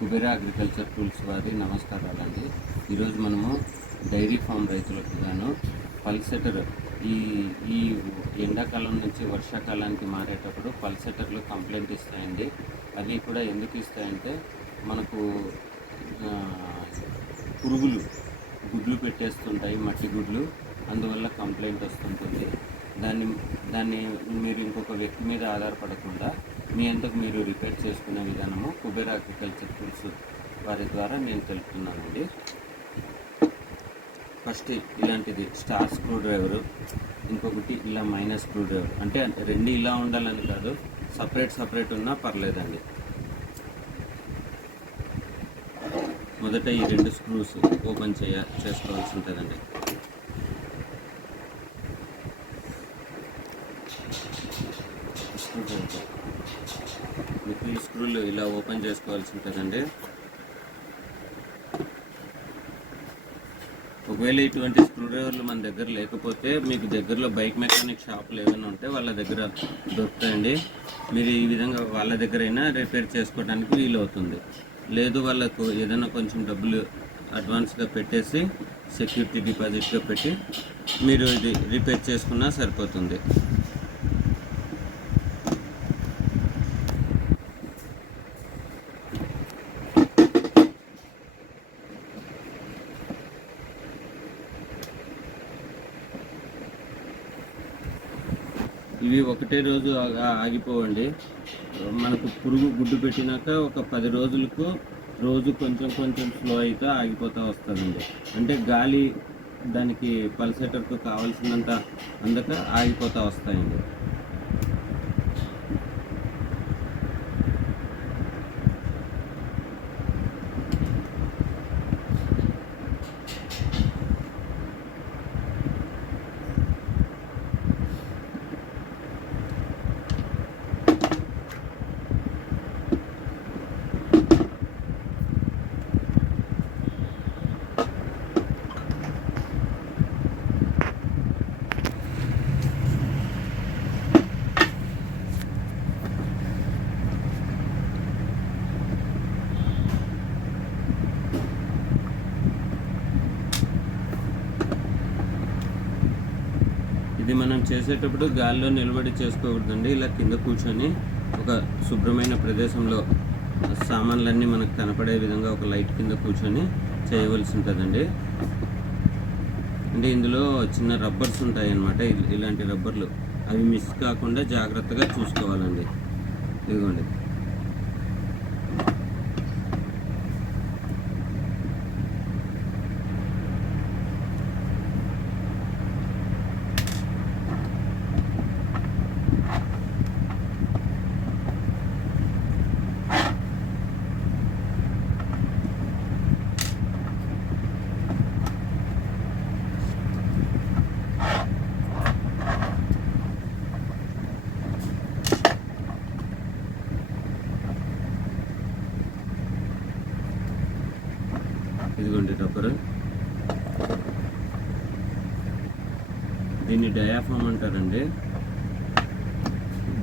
Kubera agriculture tools వారి నమస్కారాలండి. ఈరోజు మనము డైరీ ఫామ్ రైతులకు గాను పల్సెటర్ ఈ ఈ ఎండాకాలం నుంచి వర్షాకాలానికి మారేటప్పుడు పల్సెటర్లు కంప్లైంట్ ఇస్తాయండి. అవి కూడా ఎందుకు ఇస్తాయంటే మనకు పురుగులు గుడ్లు పెట్టేస్తుంటాయి, మట్టి గుడ్లు, అందువల్ల కంప్లైంట్ వస్తుంటుంది. దాన్ని మీరు ఇంకొక వ్యక్తి మీద ఆధారపడకుండా మీ అంతకు మీరు రిపేర్ చేసుకునే విధానము కుబేరా అగ్రికల్చర్ టూల్స్ వారి ద్వారా నేను తెలుపుతున్నానండి. ఫస్ట్ ఇలాంటిది స్టార్ స్క్రూ డ్రైవరు, ఇంకొకటి ఇలా మైనస్ స్క్రూ డ్రైవర్. అంటే రెండు ఇలా ఉండాలని కాదు, సపరేట్ ఉన్నా పర్లేదండి. మొదట ఈ రెండు స్క్రూస్ ఓపెన్ చేసుకోవాల్సి ఉంటుందండి. మీకు ఈ స్క్రూలు ఇలా ఓపెన్ చేసుకోవాల్సి ఉంటుందండి. ఒకవేళ ఇటువంటి స్క్రూ డ్రైవర్లు మన దగ్గర లేకపోతే మీకు దగ్గరలో బైక్ మెకానిక్ షాపులు ఏమైనా ఉంటే వాళ్ళ దగ్గర దొరుకుతాయండి. మీరు ఈ విధంగా వాళ్ళ దగ్గరైనా రిపేర్ చేసుకోవడానికి వీలు అవుతుంది. లేదు వాళ్ళకు ఏదైనా కొంచెం డబ్బులు అడ్వాన్స్గా పెట్టేసి సెక్యూరిటీ డిపాజిట్గా పెట్టి మీరు ఇది రిపేర్ చేసుకున్నా సరిపోతుంది. ఇవి ఒకటే రోజు ఆగిపోవండి. మనకు పురుగు గుడ్డు పెట్టినాక ఒక 10 రోజులకు రోజు కొంచెం స్లో అయితే ఆగిపోతూ వస్తుందండి. అంటే గాలి దానికి పల్సెటర్కు కావాల్సినంత అందక ఆగిపోతూ వస్తాయండి. ఇది మనం చేసేటప్పుడు గాలిలో నిలబడి చేసుకోకూడదండి. ఇలా కింద కూర్చొని ఒక శుభ్రమైన ప్రదేశంలో సామాన్లన్నీ మనకు కనపడే విధంగా ఒక లైట్ కింద కూర్చొని చేయవలసి ఉంటుందండి. అంటే ఇందులో చిన్న రబ్బర్స్ ఉంటాయి అన్నమాట. ఇలాంటి రబ్బర్లు అవి మిస్ కాకుండా జాగ్రత్తగా చూసుకోవాలండి. ఇదిగోండి, ఇదిగోండి రబ్బరు. దీన్ని డయాఫామ్ అంటారండి.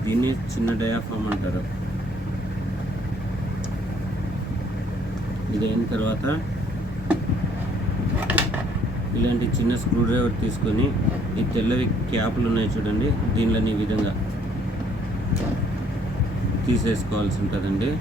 దీన్ని చిన్న డయాఫామ్ అంటారు. ఇది అయిన తర్వాత ఇలాంటి చిన్న స్క్రూ డ్రైవర్ తీసుకొని ఈ తెల్లవి క్యాప్లు ఉన్నాయి చూడండి, దీనిలోని ఈ విధంగా తీసేసుకోవాల్సి ఉంటుందండి.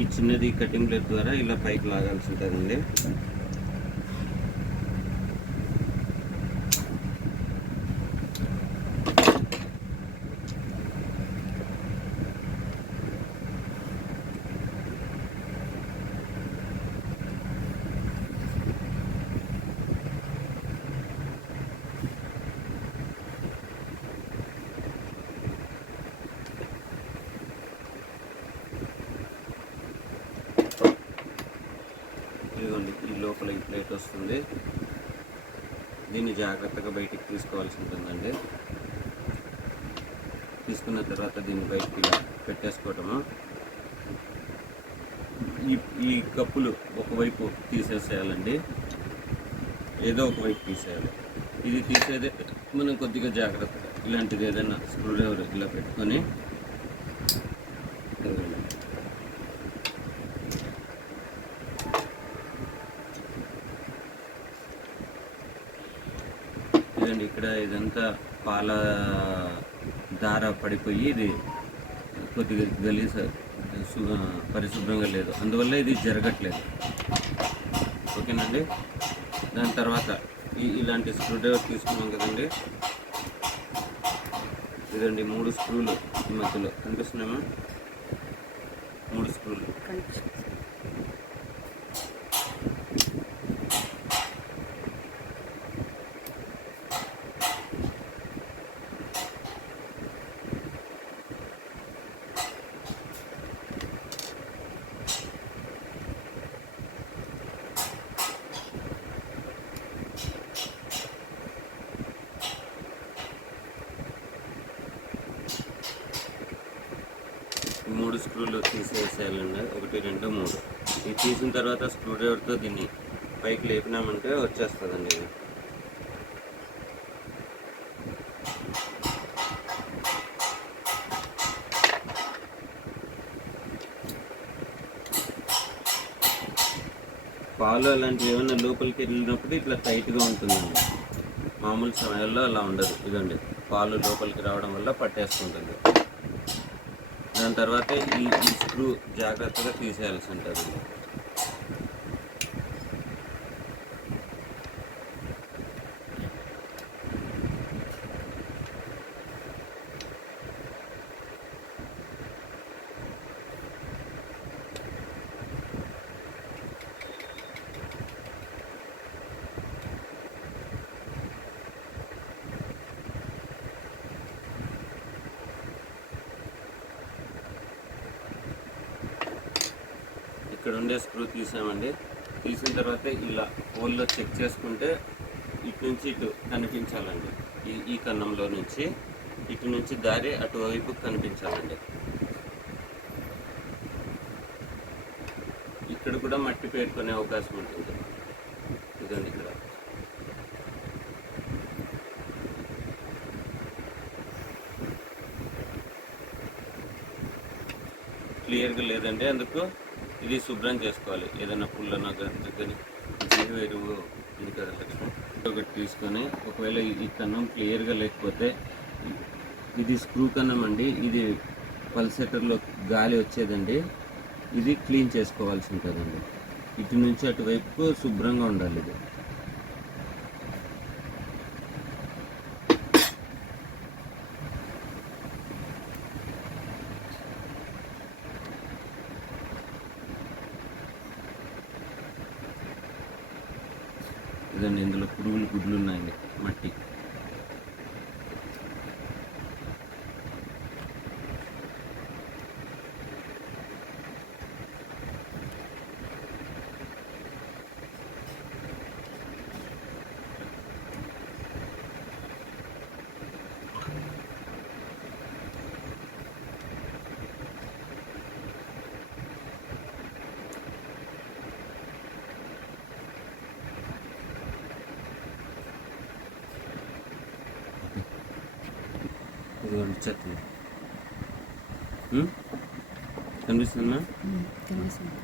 ఈ చిన్నది కటింగ్ బ్లేడ్ ద్వారా ఇలా పైకి లాగాల్సి ఉంటుందండి. వస్తుంది. దీన్ని జాగ్రత్తగా బయటికి తీసుకోవాల్సి ఉంటుందండి. తీసుకున్న తర్వాత దీన్ని బయటికి ఇలా పెట్టేసుకోవటము. ఈ కప్పులు ఒకవైపు తీసేసేయాలండి, ఏదో ఒకవైపు తీసేయాలి. ఇది తీసేదే మనం కొద్దిగా జాగ్రత్తగా ఇలాంటిది ఏదైనా స్క్రూ డ్రైవర్ ఇలా పెట్టుకొని ఇదండి, ఇక్కడ ఇదంతా పాల దార పడిపోయి ఇది కొద్దిగా గలీజ్ పరిశుభ్రంగా లేదు, అందువల్ల ఇది జరగట్లేదు. ఓకేనండి. దాని తర్వాత ఇలాంటి స్క్రూ డ్రైవర్ తీసుకున్నాం కదండి. ఇదండి 3 స్క్రూలు ఈ మధ్యలో కనిపిస్తున్నామా? 3 స్క్రూలు. మూడు స్క్రూలు తీసేసేయాలండి, 1 2 3. ఇది తీసిన తర్వాత స్క్రూ డ్రైవర్తో దీన్ని పైకి లేపినామంటే వచ్చేస్తుందండి ఇది. పాలు అలాంటివి ఏమైనా లోపలికి వెళ్ళినప్పుడు ఇట్లా టైట్గా ఉంటుందండి. మామూలు సమయాల్లో అలా ఉండదు. ఇదండి, పాలు లోపలికి రావడం వల్ల పట్టేసుకుంటుంది. దాని తర్వాత ఈ స్క్రూ జాగ్రత్తగా తీసేయాల్సి ఉంటుంది. ఇక్కడ ఉండే స్క్రూ తీసామండి. తీసిన తర్వాత ఇలా హోల్లో చెక్ చేసుకుంటే ఇటు నుంచి ఇటు కనిపించాలండి. ఈ కన్నంలో నుంచి ఇటు నుంచి దారి అటువైపు కనిపించాలండి. ఇక్కడ కూడా మట్టి పేరుకునే అవకాశం ఉంటుంది. ఇదండి, ఇక్కడ క్లియర్గా లేదండి, అందుకు ఇది శుభ్రం చేసుకోవాలి. ఏదైనా పుల్లన కానీ జీవ ఎరువు ఇది కదా లక్షణం ఒకటి తీసుకొని, ఒకవేళ ఈ కన్నం క్లియర్గా లేకపోతే ఇది స్క్రూ కన్నం అండి, ఇది పల్సెటర్లో గాలి వచ్చేదండి, ఇది క్లీన్ చేసుకోవాల్సి ఉంటుందండి. ఇటు నుంచి అటువైపు శుభ్రంగా ఉండాలి ఇది. ఇదండి, ఇందులో పురుగులు గుడ్లు ఉన్నాయండి, మట్టి. ఇదిగోండి చెత్త కనిపిస్తుందా? కనిపిస్తుంది.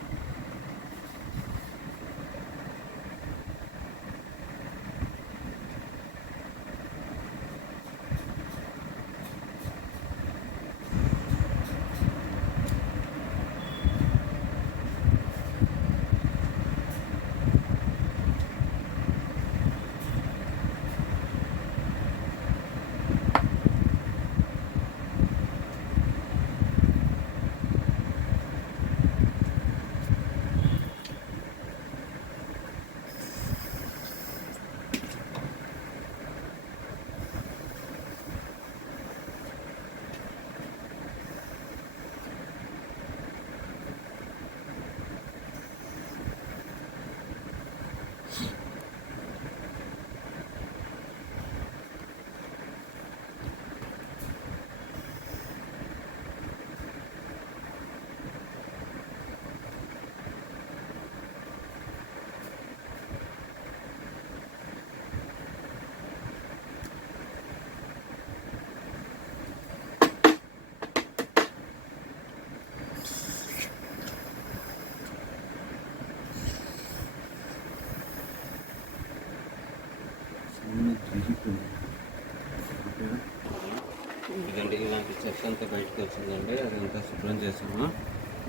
ఇదండి, ఇలాంటి చెత్త అంతా బయటకు వచ్చిందండి, అదంతా శుభ్రం చేసాము.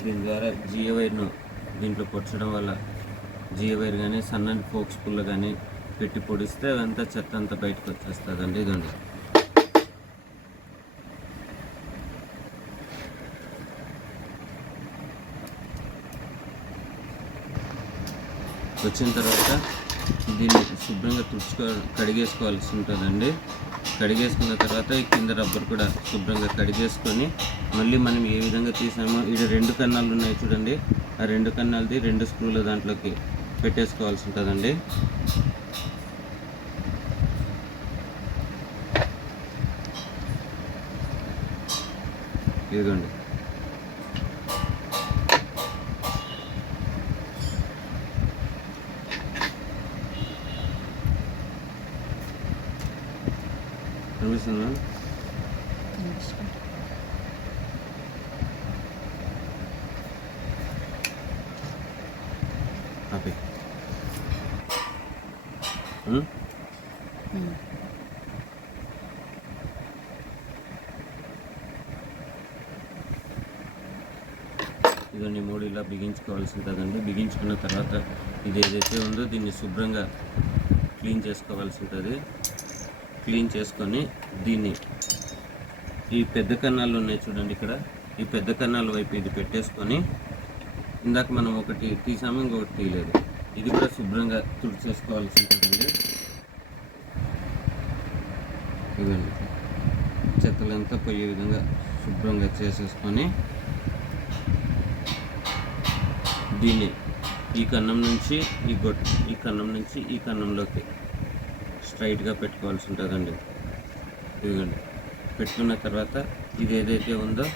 దీని ద్వారా జియో వైర్ను దీంట్లో పొచ్చడం వల్ల జియో వైర్ కానీ సన్నని ఫోక్స్ పుల్ల కానీ పెట్టి పొడిస్తే అదంతా చెత్త అంతా బయటకు వచ్చేస్తుందండి. ఇదండి, వచ్చిన తర్వాత దీన్ని శుభ్రంగా కడిగేసుకోవాల్సి ఉంటుందండి. కడిగేసుకున్న తర్వాత ఈ కింద రబ్బర్ కూడా శుభ్రంగా కడిగేసుకొని మళ్ళీ మనం ఏ విధంగా తీసామో ఇక్కడ 2 కన్నాలు ఉన్నాయి చూడండి, ఆ 2 కన్నాలది 2 స్క్రూలు దాంట్లోకి పెట్టేసుకోవాల్సి ఉంటుందండి. ఇదిగోండి, కనిపిస్తుందా? ఓకే, ఇవన్నీ 3 ఇలా బిగించుకోవాల్సి ఉంటుందండి. బిగించుకున్న తర్వాత ఇది ఏదైతే ఉందో దీన్ని శుభ్రంగా క్లీన్ చేసుకోవాల్సి ఉంటుంది. క్లీన్ చేసుకొని దీన్ని ఈ పెద్ద కన్నాలు ఉన్నాయి చూడండి, ఇక్కడ ఈ పెద్ద కన్నాల వైపు ఇది పెట్టేసుకొని, ఇందాక మనం ఒకటి తీసాము, ఇంకొకటి తీయలేదు, ఇది కూడా శుభ్రంగా తుడిచేసుకోవాల్సి ఉంటుందండి. ఇదండి, చెత్తలంతా పోయే విధంగా శుభ్రంగా చేసేసుకొని దీన్ని ఈ కన్నం నుంచి ఈ కన్నం నుంచి ఈ కన్నంలోకి స్ట్రైట్గా పెట్టుకోవాల్సి ఉంటుందండి. ఇదిగోండి, పెట్టుకున్న తర్వాత ఇది ఏదైతే ఉందో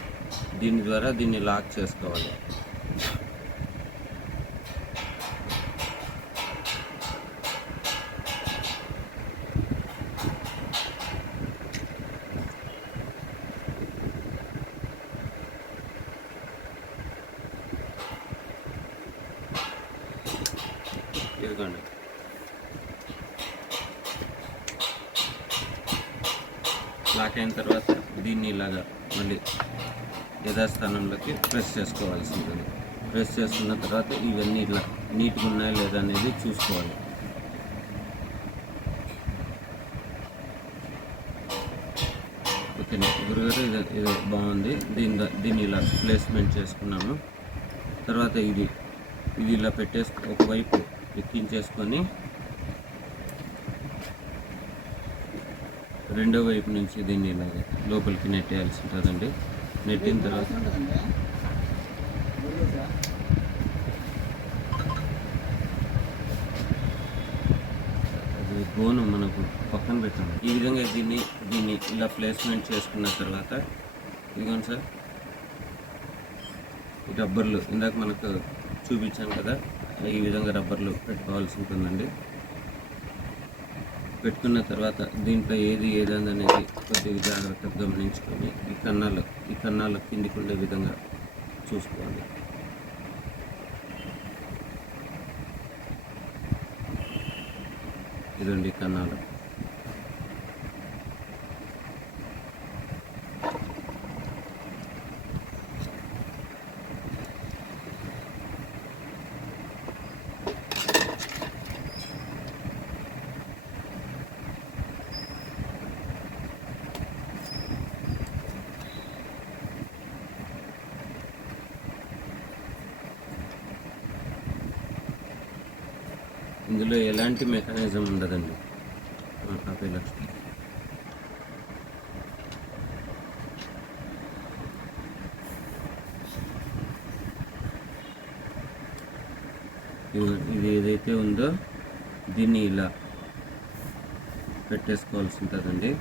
దీని ద్వారా దీన్ని లాక్ చేసుకోవాలి. ఇదిగోండి, లాక్ అయిన తర్వాత దీన్ని ఇలాగా మళ్ళీ యథాస్థానంలోకి ప్రెస్ చేసుకోవాల్సి ఉంటుంది. ప్రెస్ చేసుకున్న తర్వాత ఇవన్నీ ఇలా నీట్గా ఉన్నాయా లేదా అనేది చూసుకోవాలి. ఓకే గురుగారు, ఇది బాగుంది. దీన్ని ఇలా ప్లేస్మెంట్ చేసుకున్నాము. తర్వాత ఇది ఇలా ఒకవైపు ఎక్కించేసుకొని రెండో వైపు నుంచి దీన్ని ఇలాగ లోపలికి నెట్టేయాల్సి ఉంటుందండి. నెట్టిన తర్వాత అది బోను మనకు పక్కన పెట్టాము. ఈ విధంగా దీన్ని ఇలా ప్లేస్మెంట్ చేసుకున్న తర్వాత ఇదిగోండి సార్, ఈ రబ్బర్లు ఇందాక మనకు చూపించాను కదా, ఈ విధంగా రబ్బర్లు పెట్టుకోవాల్సి ఉంటుందండి. పెట్టుకున్న తర్వాత దీంట్లో ఏది అనేది కొద్దిగా జాగ్రత్తగా గమనించుకొని ఈ కన్నాలు కిందికి ఉండే విధంగా చూసుకోవాలి. ఇదండి కన్నాలు. ఇందులో ఎలాంటి మెకానిజం ఉండదండి. ఇది ఏదైతే ఉందో దీన్ని ఇలా పెట్టేసుకోవాల్సి ఉంటుందండి.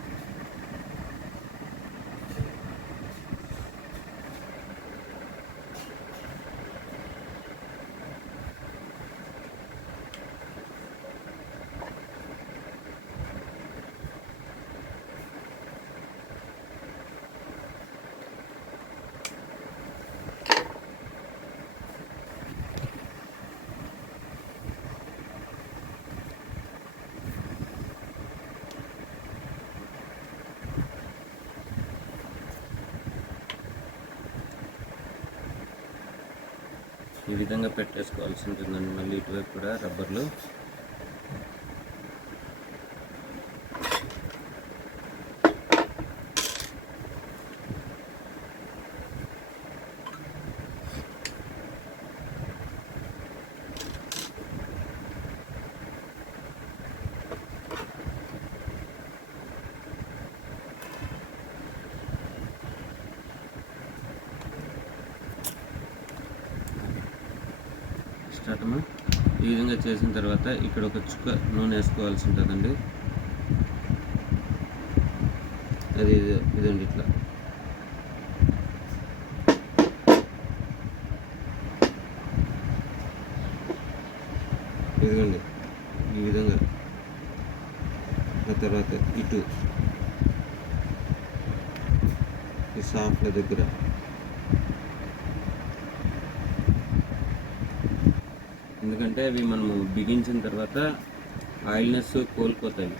విధంగా పెట్టేసుకోవాల్సి ఉంటుందండి. మళ్ళీ ఇటువైపు కూడా రబ్బర్లు స్టార్టమ్మా. ఈ విధంగా చేసిన తర్వాత ఇక్కడ ఒక చుక్క నూనె వేసుకోవాల్సి ఉంటుందండి. అది ఇదండి ఇట్లా ఇదిగోండి ఈ విధంగా. ఆ తర్వాత ఇటు ఈ సాఫ్ట్ల దగ్గర ఎందుకంటే అవి మనము బిగించిన తర్వాత ఆయిల్నెస్ కోల్పోతాయి.